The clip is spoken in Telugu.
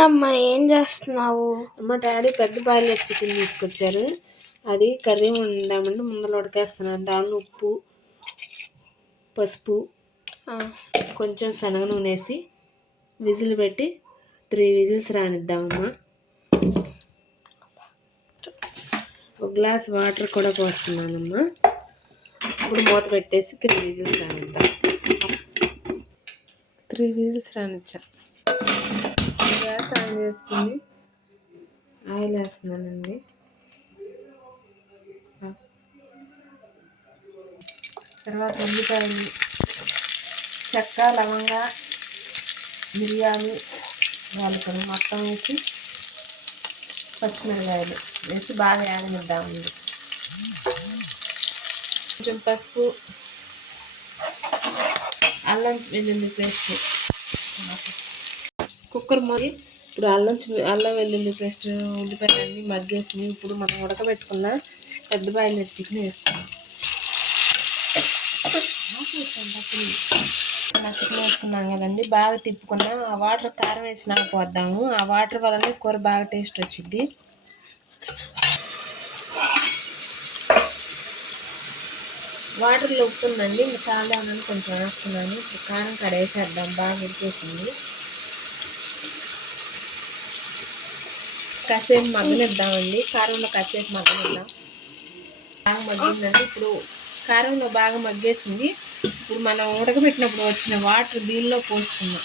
అమ్మా ఏం చేస్తున్నావు? మా డాడీ పెద్ద బాయిలర్ చికెన్ తీసుకొచ్చారు. అది కర్రీ వండామంటే ముందర ఉడకేస్తున్నాను. దానిలో ఉప్పు, పసుపు, కొంచెం శనగ నూనె వేసి విజిల్ పెట్టి 3 విజిల్స్ రానిద్దామమ్మా. ఒక గ్లాస్ వాటర్ కూడా పోస్తున్నానమ్మా. ఇప్పుడు మూత పెట్టేసి 3 విజిల్స్ రానిద్దాం. 3 విజిల్స్ రానిచ్చా. గ్యాస్ ఆన్ చేసుకుని ఆయిల్ వేస్తున్నానండి. తర్వాత ఉల్లిపాయలు, చెక్క, లవంగ, మిరియాలు, యాలకులు మొత్తం వేసి పచ్చిమిరకాయలు వేసి బాగా వేగనిద్దామండి. కొంచెం పసుపు, అల్లం వెల్లుల్లి పేస్ట్, కుక్కర్ మూసి ఇప్పుడు అల్లం వెల్లుల్లి పేస్ట్, ఉల్లిపాయలు అన్నీ మగ్గేసి ఇప్పుడు మనం ఉడకబెట్టుకున్న పెద్ద బాయిలర్ చికెన్ వేసుకున్నాం. చికెన్ వేసుకున్నాం కదండి, బాగా తిప్పుకున్నాం. ఆ వాటర్ కారం వేసి పోద్దాము. ఆ వాటర్ వల్లనే కూర బాగా టేస్ట్ వచ్చింది. వాటర్లో ఉప్పు ఉందండి, చాలా ఉందని కొంచెం వేస్తున్నాను. ఇప్పుడు కారం కడేసేద్దాం. బాగా ఉడికేసింది. కాసేపు మగ్గనిద్దామండి. కారంలో కాసేపు మగ్గనిద్దాం. బాగా మగ్గిందండి. ఇప్పుడు కారంలో బాగా మగ్గేసింది. ఇప్పుడు మనం ఉడకబెట్టినప్పుడు వచ్చిన వాటర్ దీనిలో పోసుకుందాం.